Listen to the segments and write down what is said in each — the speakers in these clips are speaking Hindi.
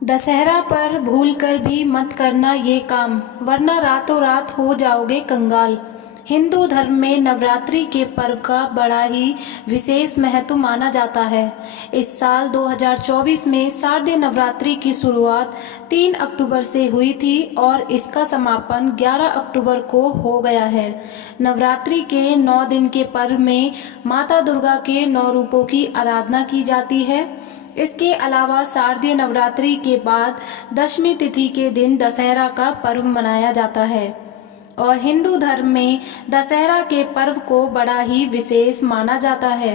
दशहरा पर भूल कर भी मत करना ये काम, वरना रातों रात हो जाओगे कंगाल। हिंदू धर्म में नवरात्रि के पर्व का बड़ा ही विशेष महत्व माना जाता है। इस साल 2024 में शारदीय नवरात्रि की शुरुआत 3 अक्टूबर से हुई थी और इसका समापन 11 अक्टूबर को हो गया है। नवरात्रि के 9 दिन के पर्व में माता दुर्गा के 9 रूपों की आराधना की जाती है। इसके अलावा शारदीय नवरात्रि के बाद दशमी तिथि के दिन दशहरा का पर्व मनाया जाता है और हिंदू धर्म में दशहरा के पर्व को बड़ा ही विशेष माना जाता है।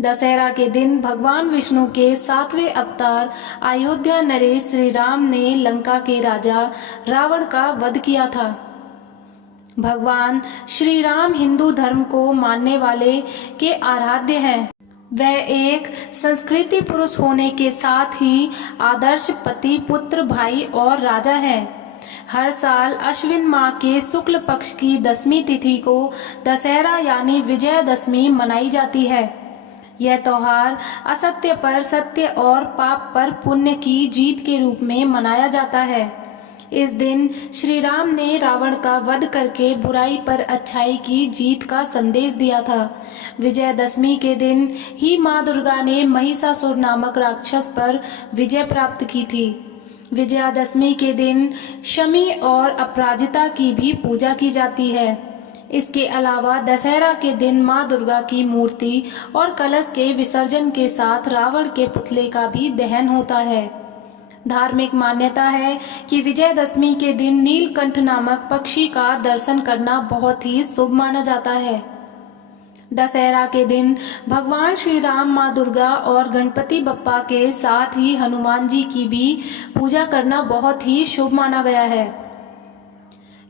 दशहरा के दिन भगवान विष्णु के 7वें अवतार अयोध्या नरेश श्री राम ने लंका के राजा रावण का वध किया था। भगवान श्री राम हिंदू धर्म को मानने वाले के आराध्य हैं। वह एक संस्कृति पुरुष होने के साथ ही आदर्श पति, पुत्र, भाई और राजा हैं। हर साल अश्विन माह के शुक्ल पक्ष की दसवीं तिथि को दशहरा यानी विजयदशमी मनाई जाती है। यह त्योहार असत्य पर सत्य और पाप पर पुण्य की जीत के रूप में मनाया जाता है। इस दिन श्री राम ने रावण का वध करके बुराई पर अच्छाई की जीत का संदेश दिया था। विजयदशमी के दिन ही मां दुर्गा ने महिषासुर नामक राक्षस पर विजय प्राप्त की थी। विजयादशमी के दिन शमी और अपराजिता की भी पूजा की जाती है। इसके अलावा दशहरा के दिन मां दुर्गा की मूर्ति और कलश के विसर्जन के साथ रावण के पुतले का भी दहन होता है। धार्मिक मान्यता है कि विजयदशमी के दिन नीलकंठ नामक पक्षी का दर्शन करना बहुत ही शुभ माना जाता है। दशहरा के दिन भगवान श्री राम, मां दुर्गा और गणपति बप्पा के साथ ही हनुमान जी की भी पूजा करना बहुत ही शुभ माना गया है।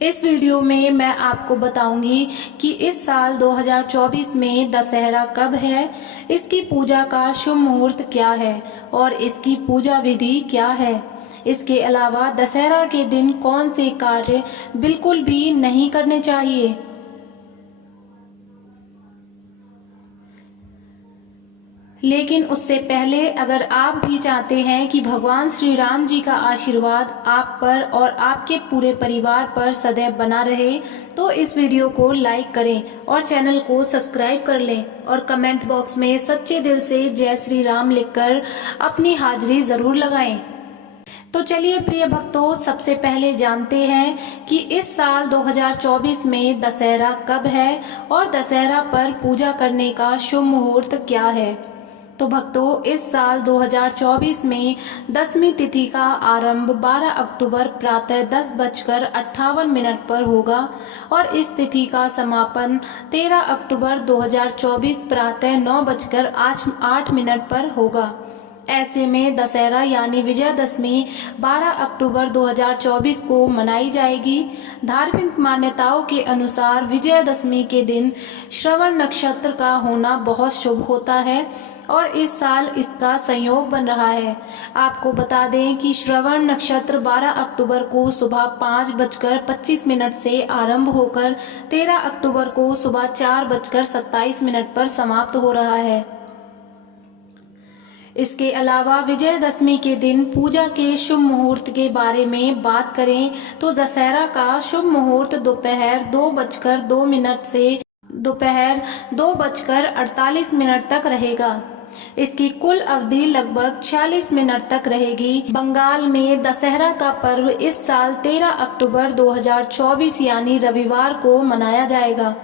इस वीडियो में मैं आपको बताऊंगी कि इस साल 2024 में दशहरा कब है, इसकी पूजा का शुभ मुहूर्त क्या है और इसकी पूजा विधि क्या है। इसके अलावा दशहरा के दिन कौन से कार्य बिल्कुल भी नहीं करने चाहिए। लेकिन उससे पहले अगर आप भी चाहते हैं कि भगवान श्री राम जी का आशीर्वाद आप पर और आपके पूरे परिवार पर सदैव बना रहे, तो इस वीडियो को लाइक करें और चैनल को सब्सक्राइब कर लें और कमेंट बॉक्स में सच्चे दिल से जय श्री राम लिखकर अपनी हाजिरी जरूर लगाएं। तो चलिए प्रिय भक्तों, सबसे पहले जानते हैं कि इस साल 2024 में दशहरा कब है और दशहरा पर पूजा करने का शुभ मुहूर्त क्या है। तो भक्तों, इस साल 2024 में दसवीं तिथि का आरंभ 12 अक्टूबर प्रातः 10:58 पर होगा और इस तिथि का समापन 13 अक्टूबर 2024 प्रातः 9:08 पर होगा। ऐसे में दशहरा यानी विजयदशमी 12 अक्टूबर 2024 को मनाई जाएगी। धार्मिक मान्यताओं के अनुसार विजयदशमी के दिन श्रवण नक्षत्र का होना बहुत शुभ होता है और इस साल इसका संयोग बन रहा है। आपको बता दें कि श्रवण नक्षत्र 12 अक्टूबर को सुबह 5:25 से आरंभ होकर 13 अक्टूबर को सुबह 4:27 पर समाप्त हो रहा है। इसके अलावा विजयदशमी के दिन पूजा के शुभ मुहूर्त के बारे में बात करें तो दशहरा का शुभ मुहूर्त दोपहर 2:02 से दोपहर 2:48 तक रहेगा। इसकी कुल अवधि लगभग 46 मिनट तक रहेगी। बंगाल में दशहरा का पर्व इस साल 13 अक्टूबर 2024 यानी रविवार को मनाया जाएगा।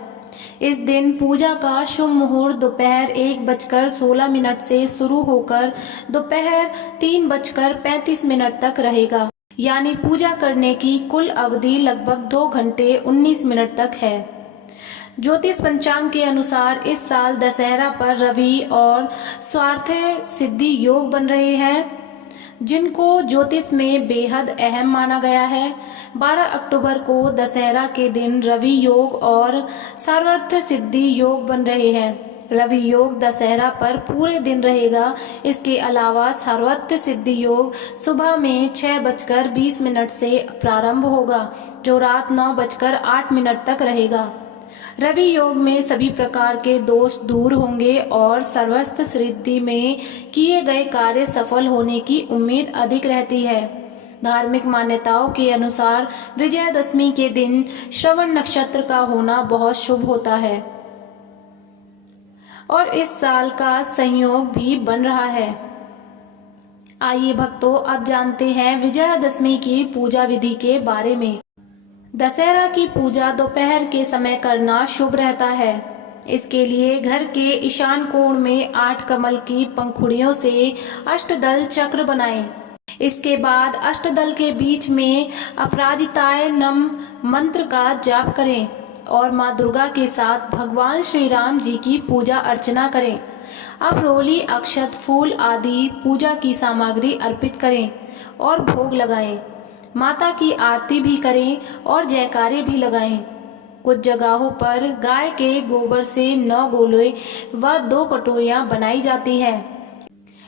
इस दिन पूजा का शुभ मुहूर्त दोपहर 1:16 से शुरू होकर दोपहर 3:35 तक रहेगा, यानी पूजा करने की कुल अवधि लगभग 2 घंटे 19 मिनट तक है। ज्योतिष पंचांग के अनुसार इस साल दशहरा पर रवि और स्वार्थ सिद्धि योग बन रहे हैं, जिनको ज्योतिष में बेहद अहम माना गया है। 12 अक्टूबर को दशहरा के दिन रवि योग और सर्वार्थ सिद्धि योग बन रहे हैं। रवि योग दशहरा पर पूरे दिन रहेगा। इसके अलावा सर्वार्थ सिद्धि योग सुबह में 6:20 से प्रारंभ होगा, जो रात 9:08 तक रहेगा। रवि योग में सभी प्रकार के दोष दूर होंगे और सर्वस्त्र सिद्धि में किए गए कार्य सफल होने की उम्मीद अधिक रहती है। धार्मिक मान्यताओं के अनुसार विजयादशमी के दिन श्रवण नक्षत्र का होना बहुत शुभ होता है और इस साल का संयोग भी बन रहा है। आइए भक्तों, अब जानते हैं विजयादशमी की पूजा विधि के बारे में। दशहरा की पूजा दोपहर के समय करना शुभ रहता है। इसके लिए घर के ईशान कोण में 8 कमल की पंखुड़ियों से अष्टदल चक्र बनाएं। इसके बाद अष्टदल के बीच में अपराजिताय नम मंत्र का जाप करें और माँ दुर्गा के साथ भगवान श्री राम जी की पूजा अर्चना करें। अब रोली, अक्षत, फूल आदि पूजा की सामग्री अर्पित करें और भोग लगाएं। माता की आरती भी करें और जयकारे भी लगाएं। कुछ जगहों पर गाय के गोबर से 9 गोले व 2 कटोरियां बनाई जाती है।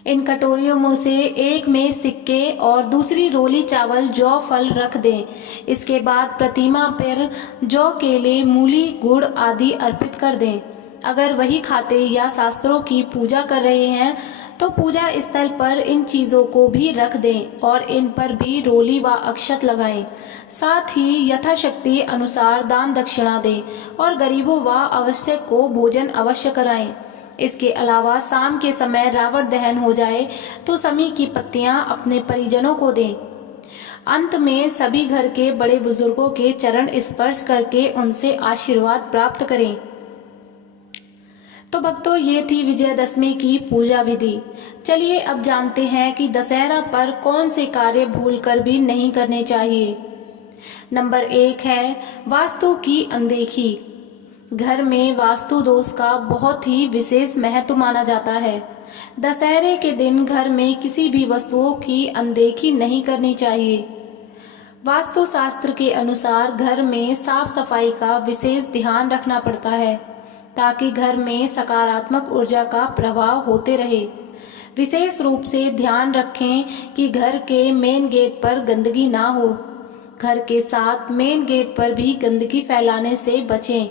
इन कटोरियों में से एक में सिक्के और दूसरी रोली, चावल, जौ, फल रख दें। इसके बाद प्रतिमा पर जौ, केले, मूली, गुड़ आदि अर्पित कर दें। अगर वही खाते या शास्त्रों की पूजा कर रहे हैं तो पूजा स्थल पर इन चीज़ों को भी रख दें और इन पर भी रोली व अक्षत लगाएं। साथ ही यथाशक्ति अनुसार दान दक्षिणा दें और गरीबों व आवश्यक को भोजन अवश्य कराएं। इसके अलावा शाम के समय रावण दहन हो जाए तो समी की पत्तियां अपने परिजनों को दें। अंत में सभी घर के बड़े बुजुर्गों के चरण स्पर्श करके उनसे आशीर्वाद प्राप्त करें। तो भक्तों, ये थी विजयादशमी की पूजा विधि। चलिए अब जानते हैं कि दशहरा पर कौन से कार्य भूलकर भी नहीं करने चाहिए। नंबर 1 है वास्तु की अनदेखी। घर में वास्तु दोष का बहुत ही विशेष महत्व माना जाता है। दशहरे के दिन घर में किसी भी वस्तुओं की अनदेखी नहीं करनी चाहिए। वास्तु शास्त्र के अनुसार घर में साफ सफाई का विशेष ध्यान रखना पड़ता है ताकि घर में सकारात्मक ऊर्जा का प्रभाव होते रहे। विशेष रूप से ध्यान रखें कि घर के मेन गेट पर गंदगी ना हो। घर के साथ मेन गेट पर भी गंदगी फैलाने से बचें।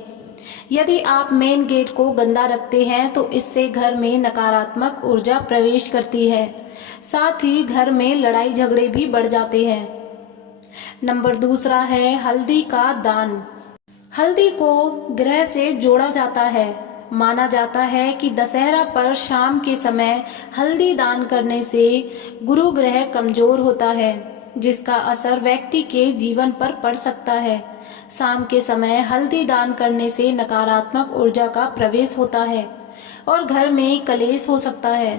यदि आप मेन गेट को गंदा रखते हैं तो इससे घर में नकारात्मक ऊर्जा प्रवेश करती है। साथ ही घर में लड़ाई झगड़े भी बढ़ जाते हैं। नंबर 2 है हल्दी का दान। हल्दी को ग्रह से जोड़ा जाता है। माना जाता है कि दशहरा पर शाम के समय हल्दी दान करने से गुरु ग्रह कमजोर होता है, जिसका असर व्यक्ति के जीवन पर पड़ सकता है। शाम के समय हल्दी दान करने से नकारात्मक ऊर्जा का प्रवेश होता है और घर में कलेश हो सकता है।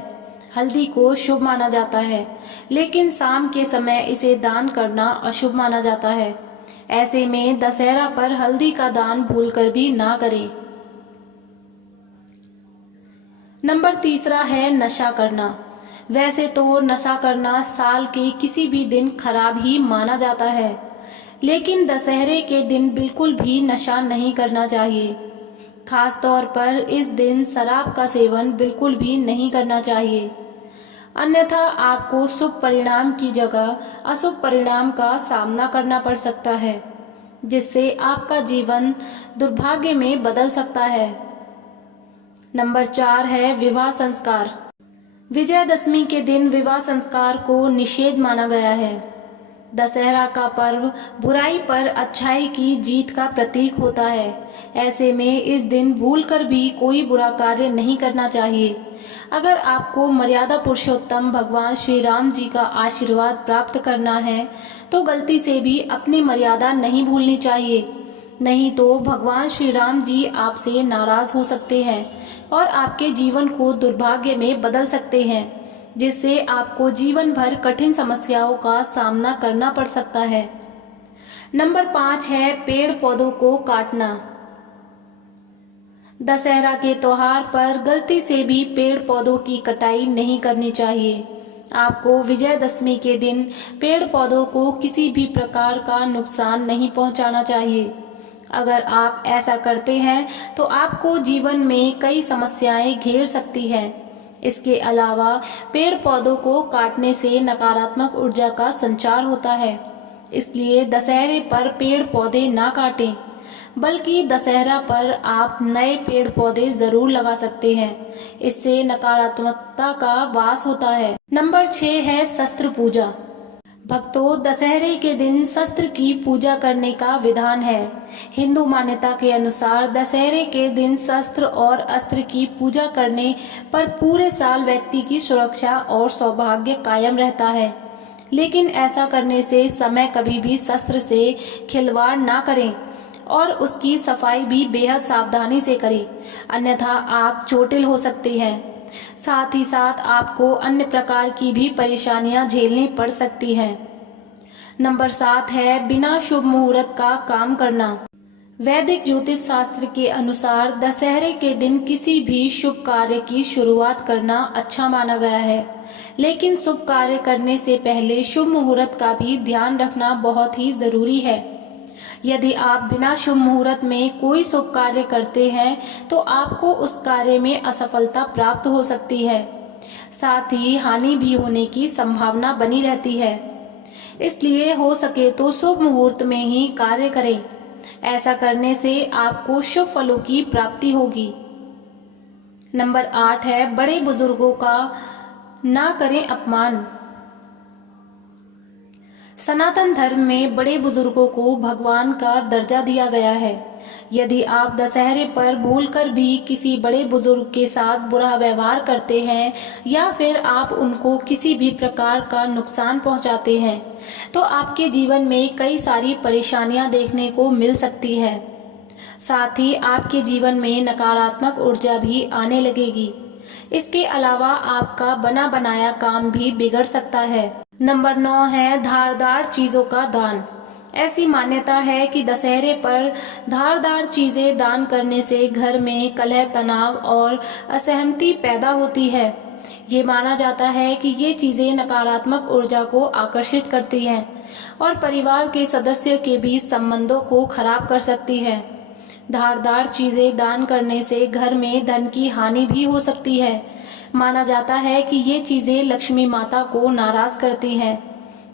हल्दी को शुभ माना जाता है, लेकिन शाम के समय इसे दान करना अशुभ माना जाता है। ऐसे में दशहरा पर हल्दी का दान भूलकर भी ना करें। नंबर 3 है नशा करना। वैसे तो नशा करना साल के किसी भी दिन खराब ही माना जाता है, लेकिन दशहरे के दिन बिल्कुल भी नशा नहीं करना चाहिए। खास तौर पर इस दिन शराब का सेवन बिल्कुल भी नहीं करना चाहिए, अन्यथा आपको शुभ परिणाम की जगह अशुभ परिणाम का सामना करना पड़ सकता है, जिससे आपका जीवन दुर्भाग्य में बदल सकता है। नंबर 4 है विवाह संस्कार। विजयादशमी के दिन विवाह संस्कार को निषेध माना गया है। दशहरा का पर्व बुराई पर अच्छाई की जीत का प्रतीक होता है। ऐसे में इस दिन भूलकर भी कोई बुरा कार्य नहीं करना चाहिए। अगर आपको मर्यादा पुरुषोत्तम भगवान श्री राम जी का आशीर्वाद प्राप्त करना है तो गलती से भी अपनी मर्यादा नहीं भूलनी चाहिए, नहीं तो भगवान श्री राम जी आपसे नाराज हो सकते हैं और आपके जीवन को दुर्भाग्य में बदल सकते हैं, जिससे आपको जीवन भर कठिन समस्याओं का सामना करना पड़ सकता है। नंबर 5 है पेड़ पौधों को काटना। दशहरा के त्योहार पर गलती से भी पेड़ पौधों की कटाई नहीं करनी चाहिए। आपको विजयदशमी के दिन पेड़ पौधों को किसी भी प्रकार का नुकसान नहीं पहुंचाना चाहिए। अगर आप ऐसा करते हैं तो आपको जीवन में कई समस्याएं घेर सकती हैं। इसके अलावा पेड़ पौधों को काटने से नकारात्मक ऊर्जा का संचार होता है, इसलिए दशहरे पर पेड़ पौधे ना काटें। बल्कि दशहरा पर आप नए पेड़ पौधे जरूर लगा सकते हैं। इससे नकारात्मकता का वास होता है। नंबर 6 है शस्त्र पूजा। भक्तों, दशहरे के दिन शस्त्र की पूजा करने का विधान है। हिंदू मान्यता के अनुसार दशहरे के दिन शस्त्र और अस्त्र की पूजा करने पर पूरे साल व्यक्ति की सुरक्षा और सौभाग्य कायम रहता है। लेकिन ऐसा करने से समय कभी भी शस्त्र से खिलवाड़ ना करें और उसकी सफाई भी बेहद सावधानी से करें, अन्यथा आप चोटिल हो सकते हैं। साथ ही साथ आपको अन्य प्रकार की भी परेशानियां झेलनी पड़ सकती हैं। नंबर 7 है बिना शुभ मुहूर्त का काम करना। वैदिक ज्योतिष शास्त्र के अनुसार दशहरे के दिन किसी भी शुभ कार्य की शुरुआत करना अच्छा माना गया है। लेकिन शुभ कार्य करने से पहले शुभ मुहूर्त का भी ध्यान रखना बहुत ही जरूरी है। यदि आप बिना शुभ मुहूर्त में कोई शुभ कार्य करते हैं तो आपको उस कार्य में असफलता प्राप्त हो सकती है। साथ ही हानि भी होने की संभावना बनी रहती है। इसलिए हो सके तो शुभ मुहूर्त में ही कार्य करें। ऐसा करने से आपको शुभ फलों की प्राप्ति होगी। नंबर 8 है बड़े बुजुर्गों का ना करें अपमान। सनातन धर्म में बड़े बुजुर्गों को भगवान का दर्जा दिया गया है। यदि आप दशहरे पर भूलकर भी किसी बड़े बुजुर्ग के साथ बुरा व्यवहार करते हैं या फिर आप उनको किसी भी प्रकार का नुकसान पहुंचाते हैं तो आपके जीवन में कई सारी परेशानियां देखने को मिल सकती है। साथ ही आपके जीवन में नकारात्मक ऊर्जा भी आने लगेगी। इसके अलावा आपका बना बनाया काम भी बिगड़ सकता है। नंबर 9 है धारदार चीजों का दान। ऐसी मान्यता है कि दशहरे पर धारदार चीजें दान करने से घर में कलह, तनाव और असहमति पैदा होती है। ये माना जाता है कि ये चीजें नकारात्मक ऊर्जा को आकर्षित करती हैं और परिवार के सदस्यों के बीच संबंधों को खराब कर सकती है। धारदार चीजें दान करने से घर में धन की हानि भी हो सकती है। माना जाता है कि ये चीजें लक्ष्मी माता को नाराज करती हैं,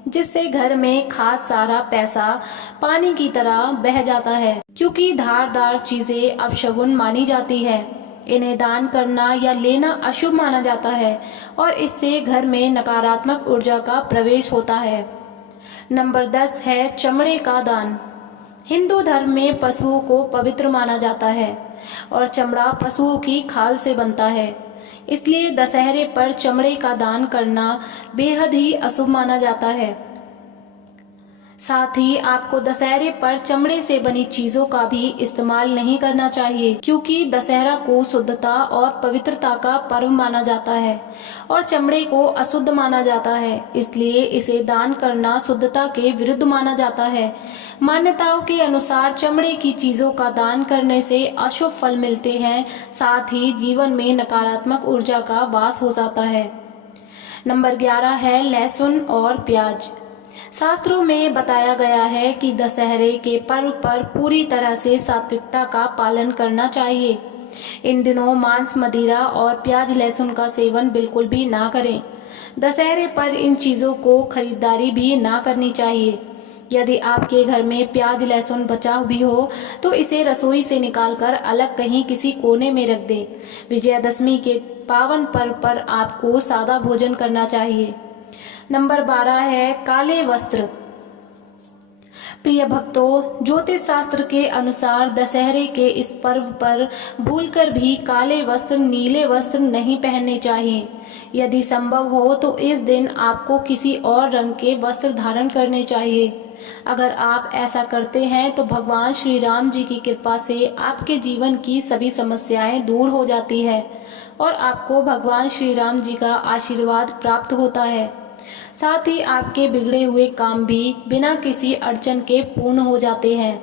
जिससे घर में खास सारा पैसा पानी की तरह बह जाता है। क्योंकि धारदार चीजें अपशगुन मानी जाती है, इन्हें दान करना या लेना अशुभ माना जाता है और इससे घर में नकारात्मक ऊर्जा का प्रवेश होता है। नंबर 10 है चमड़े का दान। हिंदू धर्म में पशुओं को पवित्र माना जाता है और चमड़ा पशुओं की खाल से बनता है। इसलिए दशहरे पर चमड़े का दान करना बेहद ही अशुभ माना जाता है। साथ ही आपको दशहरे पर चमड़े से बनी चीजों का भी इस्तेमाल नहीं करना चाहिए, क्योंकि दशहरा को शुद्धता और पवित्रता का पर्व माना जाता है और चमड़े को अशुद्ध माना जाता है। इसलिए इसे दान करना शुद्धता के विरुद्ध माना जाता है। मान्यताओं के अनुसार चमड़े की चीजों का दान करने से अशुभ फल मिलते हैं, साथ ही जीवन में नकारात्मक ऊर्जा का वास हो जाता है। नंबर 11 है लहसुन और प्याज। शास्त्रों में बताया गया है कि दशहरे के पर्व पर पूरी तरह से सात्विकता का पालन करना चाहिए। इन दिनों मांस, मदिरा और प्याज लहसुन का सेवन बिल्कुल भी ना करें। दशहरे पर इन चीज़ों को खरीदारी भी ना करनी चाहिए। यदि आपके घर में प्याज लहसुन बचा भी हो तो इसे रसोई से निकालकर अलग कहीं किसी कोने में रख दें। विजयादशमी के पावन पर्व पर आपको सादा भोजन करना चाहिए। नंबर 12 है काले वस्त्र। प्रिय भक्तों, ज्योतिष शास्त्र के अनुसार दशहरे के इस पर्व पर भूलकर भी काले वस्त्र, नीले वस्त्र नहीं पहनने चाहिए। यदि संभव हो तो इस दिन आपको किसी और रंग के वस्त्र धारण करने चाहिए। अगर आप ऐसा करते हैं तो भगवान श्री राम जी की कृपा से आपके जीवन की सभी समस्याएं दूर हो जाती है और आपको भगवान श्री राम जी का आशीर्वाद प्राप्त होता है। साथ ही आपके बिगड़े हुए काम भी बिना किसी अड़चन के पूर्ण हो जाते हैं।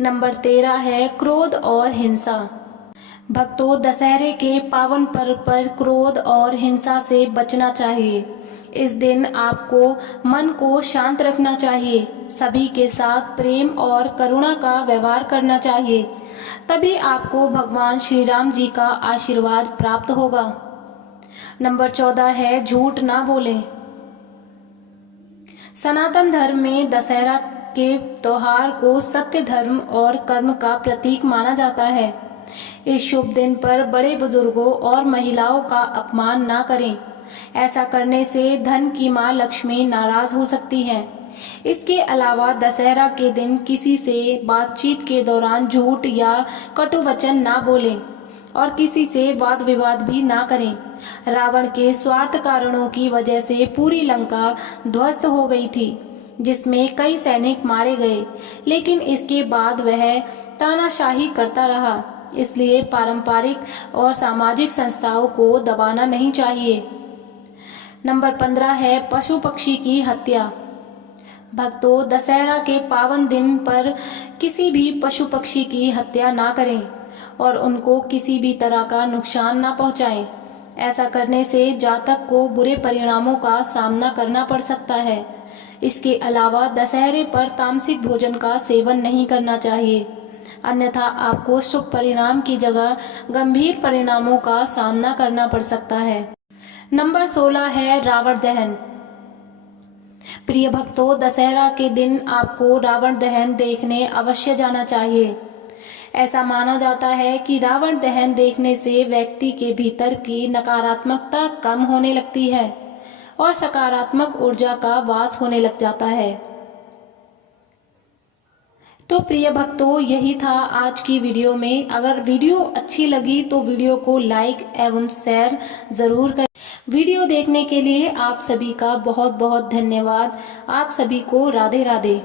नंबर 13 है क्रोध और हिंसा। भक्तों, दशहरे के पावन पर्व पर क्रोध और हिंसा से बचना चाहिए। इस दिन आपको मन को शांत रखना चाहिए, सभी के साथ प्रेम और करुणा का व्यवहार करना चाहिए, तभी आपको भगवान श्री राम जी का आशीर्वाद प्राप्त होगा। नंबर 14 है झूठ ना बोलें। सनातन धर्म में दशहरा के त्योहार को सत्य, धर्म और कर्म का प्रतीक माना जाता है। इस शुभ दिन पर बड़े बुजुर्गों और महिलाओं का अपमान ना करें। ऐसा करने से धन की मां लक्ष्मी नाराज हो सकती हैं। इसके अलावा दशहरा के दिन किसी से बातचीत के दौरान झूठ या कटु वचन ना बोलें और किसी से वाद विवाद भी ना करें। रावण के स्वार्थ कारणों की वजह से पूरी लंका ध्वस्त हो गई थी, जिसमें कई सैनिक मारे गए, लेकिन इसके बाद वह तानाशाही करता रहा। इसलिए पारंपरिक और सामाजिक संस्थाओं को दबाना नहीं चाहिए। नंबर 15 है पशु पक्षी की हत्या। भक्तों, दशहरा के पावन दिन पर किसी भी पशु पक्षी की हत्या ना करें और उनको किसी भी तरह का नुकसान ना पहुंचाएं। ऐसा करने से जातक को बुरे परिणामों का सामना करना पड़ सकता है। इसके अलावा दशहरे पर तामसिक भोजन का सेवन नहीं करना चाहिए, अन्यथा आपको शुभ परिणाम की जगह गंभीर परिणामों का सामना करना पड़ सकता है। नंबर 16 है रावण दहन। प्रिय भक्तों, दशहरा के दिन आपको रावण दहन देखने अवश्य जाना चाहिए। ऐसा माना जाता है कि रावण दहन देखने से व्यक्ति के भीतर की नकारात्मकता कम होने लगती है और सकारात्मक ऊर्जा का वास होने लग जाता है। तो प्रिय भक्तों, यही था आज की वीडियो में। अगर वीडियो अच्छी लगी तो वीडियो को लाइक एवं शेयर जरूर करें। वीडियो देखने के लिए आप सभी का बहुत बहुत धन्यवाद। आप सभी को राधे राधे।